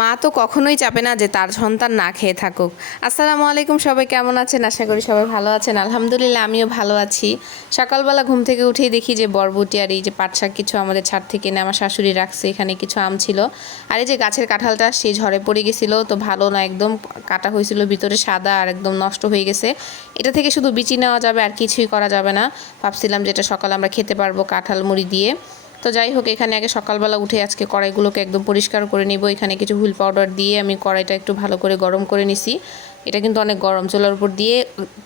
মা তো কখনোই চাপে না যে তার সন্তান না খেয়ে থাকুক। আসসালামু আলাইকুম, সবাই কেমন আছেন? আশা করি সবাই ভালো আছেন। আলহামদুলিল্লাহ, আমিও ভালো আছি। সকালবেলা ঘুম থেকে উঠেই দেখি যে বরবটি আর এই যে পাট শাক কিছু আমাদের ছাদ থেকে এনে আমার শাশুড়ি রাখছে, এখানে কিছু আম ছিল। আর এই যে গাছের কাঁঠালটা, সে ঝরে পড়ে গেছিল, তো ভালো না, একদম কাটা হয়েছিল, ভিতরে সাদা আর একদম নষ্ট হয়ে গেছে। এটা থেকে শুধু বিচি নেওয়া যাবে আর কিছুই করা যাবে না। ভাবছিলাম যেটা সকালে আমরা খেতে পারব কাঁঠাল মুড়ি দিয়ে। তো যাই হোক, এখানে আগে সকালবেলা উঠে আজকে কড়াইগুলোকে একদম পরিষ্কার করে নিব। এখানে কিছু হুইল পাউডার দিয়ে আমি কড়াইটা একটু ভালো করে গরম করে নিছি। এটা কিন্তু অনেক গরম, চুলার উপর দিয়ে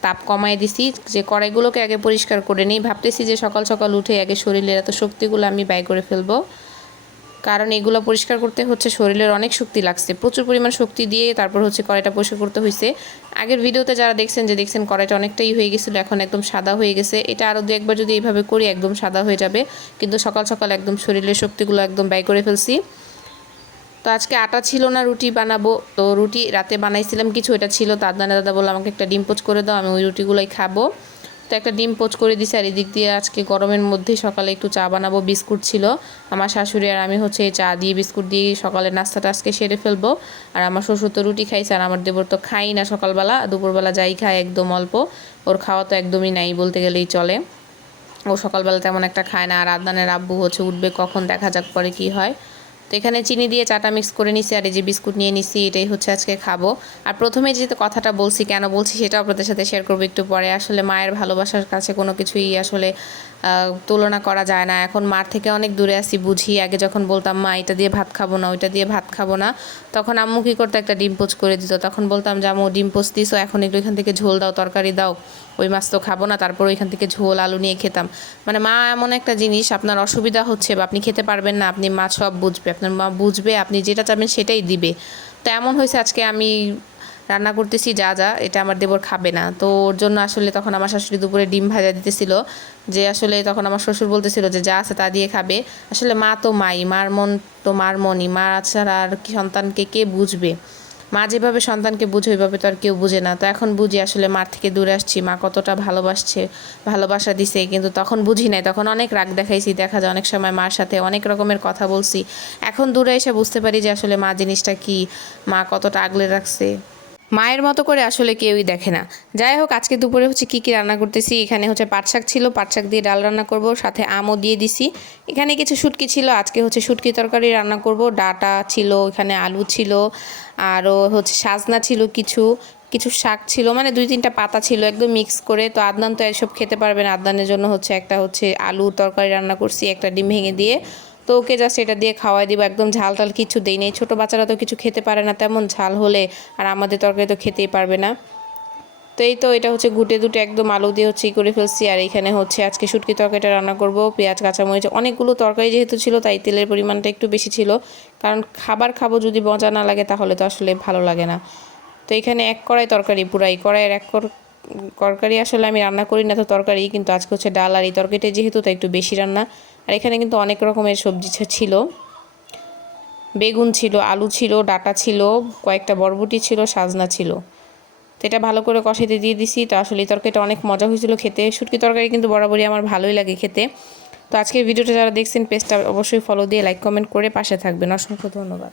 তাপ কমায় দিছি। যে কড়াইগুলোকে আগে পরিষ্কার করে নিই, ভাবতেছি যে সকাল সকাল উঠে আগে শরীরের এত শক্তিগুলো আমি ব্যয় করে ফেলব। কারণ এগুলো পরিষ্কার করতে হচ্ছে শরীরের অনেক শক্তি লাগছে। প্রচুর পরিমাণ শক্তি দিয়ে তারপর হচ্ছে কড়াইটা পরিষ্কার করতে হয়েছে আগের ভিডিওতে যারা দেখছেন যে দেখছেন কড়াইটা অনেকটাই হয়ে গেছিল, এখন একদম সাদা হয়ে গেছে। এটা আরও দু একবার যদি এইভাবে করি একদম সাদা হয়ে যাবে। কিন্তু সকাল সকাল একদম শরীরের শক্তিগুলো একদম ব্যয় করে ফেলছি। তো আজকে আটা ছিল না, রুটি বানাবো। তো রুটি রাতে বানাইছিলাম কিছু, এটা ছিল। তার দাদা দাদা বলল, আমাকে একটা ডিম পোচ করে দাও, আমি ওই রুটিগুলোই খাব। তো একটা ডিম পোচ করে দিছি, আর এদিক দিয়ে আজকে গরমের মধ্যে সকালে একটু চা বানাবো, বিস্কুট ছিল। আমার শাশুড়ি আর আমি হচ্ছে চা দিয়ে, বিস্কুট দিয়ে সকালে নাস্তাটা আজকে সেরে ফেলব। আর আমার শ্বশুর তো রুটি খাইছে, আর আমার দেবর তো খাই না সকালবেলা, দুপুরবেলা যাই খায় একদম অল্প। ওর খাওয়া তো একদমই নাই বলতে গেলেই চলে। ও সকালবেলা তেমন একটা খায় না, আর আদানের আব্বু হচ্ছে উঠবে কখন, দেখা যাক পরে কি হয়। তো এখানে চিনি দিয়ে চাটা মিক্স করে নিছি আর এই যে বিস্কুট নিয়ে নিছি, এটাই হচ্ছে আজকে খাব। আর প্রথমে যে কথাটা বলছি, কেন বলছি সেটাও আপনাদের সাথে শেয়ার করব একটু পরে। আসলে মায়ের ভালোবাসার কাছে কোনো কিছুই আসলে তুলনা করা যায় না। এখন মার থেকে অনেক দূরে আসি বুঝি। আগে যখন বলতাম, মা, এটা দিয়ে ভাত খাব না, ওইটা দিয়ে ভাত খাব না, তখন আম্মু কী করতো? একটা ডিম পোচ করে দিত। তখন বলতাম যে আম্মু ডিম পোচ দিছো, এখন একটু এখান থেকে ঝোল দাও, তরকারি দাও। ওই মাছ তো খাব না, তারপর ওইখান থেকে ঝোল, আলু নিয়ে খেতাম। মানে মা এমন একটা জিনিস, আপনার অসুবিধা হচ্ছে বা আপনি খেতে পারবেন না, আপনি মা সব বুঝবে, আপনার মা বুঝবে, আপনি যেটা চাবেন সেটাই দিবে। তো এমন হয়েছে আজকে আমি রান্না করতেছি যা যা, এটা আমার দেবর খাবে না। তো ওর জন্য আসলে তখন আমার শাশুড়ি দুপুরে ডিম ভাজা দিতেছিল, যে আসলে তখন আমার শ্বশুর বলতেছিল যে যা আছে তা দিয়ে খাবে। আসলে মা তো মাই, মার মন তো মার মনই, মা ছাড়া আর কি সন্তানকে কে বুঝবে? মা যেভাবে সন্তানকে বুঝে, ওইভাবে তো আর কেউ বুঝে না। তো এখন বুঝি আসলে মার থেকে দূরে আসছি, মা কতটা ভালোবাসছে, ভালোবাসা দিছে, কিন্তু তখন বুঝি নাই। তখন অনেক রাগ দেখাইছি, দেখা যায় অনেক সময় মার সাথে অনেক রকমের কথা বলছি। এখন দূরে এসে বুঝতে পারি যে আসলে মা জিনিসটা কি, মা কতটা আগলে রাখছে। মায়ের মতো করে আসলে কেউই দেখে না। যাই হোক, আজকে দুপুরে হচ্ছে কী কী রান্না করতেছি, এখানে হচ্ছে পাট শাক ছিল, পাট শাক দিয়ে ডাল রান্না করব, সাথে আমও দিয়ে দিছি। এখানে কিছু শুটকি ছিল, আজকে হচ্ছে শুটকি তরকারি রান্না করব। ডাটা ছিল, এখানে আলু ছিল, আরও হচ্ছে সাজনা ছিল কিছু কিছু শাক ছিল মানে দুই তিনটা পাতা ছিল একদম মিক্স করে। তো আদনান তো এসব খেতে পারবে না, আদনানের জন্য হচ্ছে একটা হচ্ছে আলু তরকারি রান্না করছি, একটা ডিম ভেঙে দিয়ে। তো ওকে জাস্ট এটা দিয়ে খাওয়াই দিব, একদম ঝাল টাল কিছু দেই নেই। ছোটো বাচ্চারা তো কিছু খেতে পারে না, তেমন ঝাল হলে আর আমাদের তরকারি তো খেতেই পারবে না। তো এই তো এটা হচ্ছে গুটে দুটে, একদম আলু দিয়ে হচ্ছে করে ফেলছি। আর এখানে হচ্ছে আজকে শুটকি তরকারিটা রান্না করব, পেঁয়াজ, কাঁচামরিচ, অনেকগুলো তরকারি যেহেতু ছিল, তাই তেলের পরিমাণটা একটু বেশি ছিল। কারণ খাবার খাব যদি মজা না লাগে, তাহলে তো আসলে ভালো লাগে না। তো এখানে এক কড়াই তরকারি পুরাই, কড়াইয়ের এক তরকারি আসলে আমি রান্না করি না, তো তরকারি কিন্তু আজকে হচ্ছে ডাল আর এই তরকারিটা যেহেতু, তাই একটু বেশি রান্না। আর এখানে কিন্তু অনেক রকমের সবজি ছিল। বেগুন ছিল, আলু ছিল, ডাটা ছিল, কয়েকটা বরবটি ছিল, সাজনা ছিল। তো এটা ভালো করে কষাইতে দিয়ে দিছি। তো আসলে এই তরকারিটা অনেক মজা হয়েছিল খেতে। শুটকি তরকারি কিন্তু বরাবরই আমার ভালোই লাগে খেতে। তো আজকের ভিডিওটা যারা দেখছেন, পেজটা অবশ্যই ফলো দিয়ে লাইক কমেন্ট করে পাশে থাকবেন। অসংখ্য ধন্যবাদ।